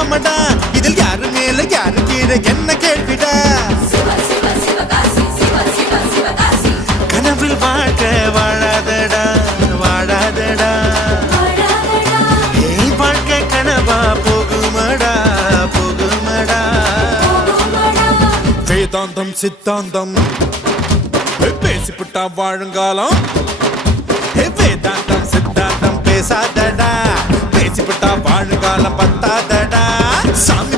ஆமடா இதில் யாரு மேல யாரு கீழே என்ன கேள்விடா கனவில் வாழ்க்க வாழாதடா வாழாதடா ஏய் வாழ்க்கை கனவா போகுமடா போகுமடா வேதாந்தம் சித்தாந்தம் பேசிப்புட்டா வாழுங்காலம் வேதாந்தம் சித்தாந்தம் பேசாதடா பேசிப்புட்டா வாழுங்காலம் பத்தாதடா சாமி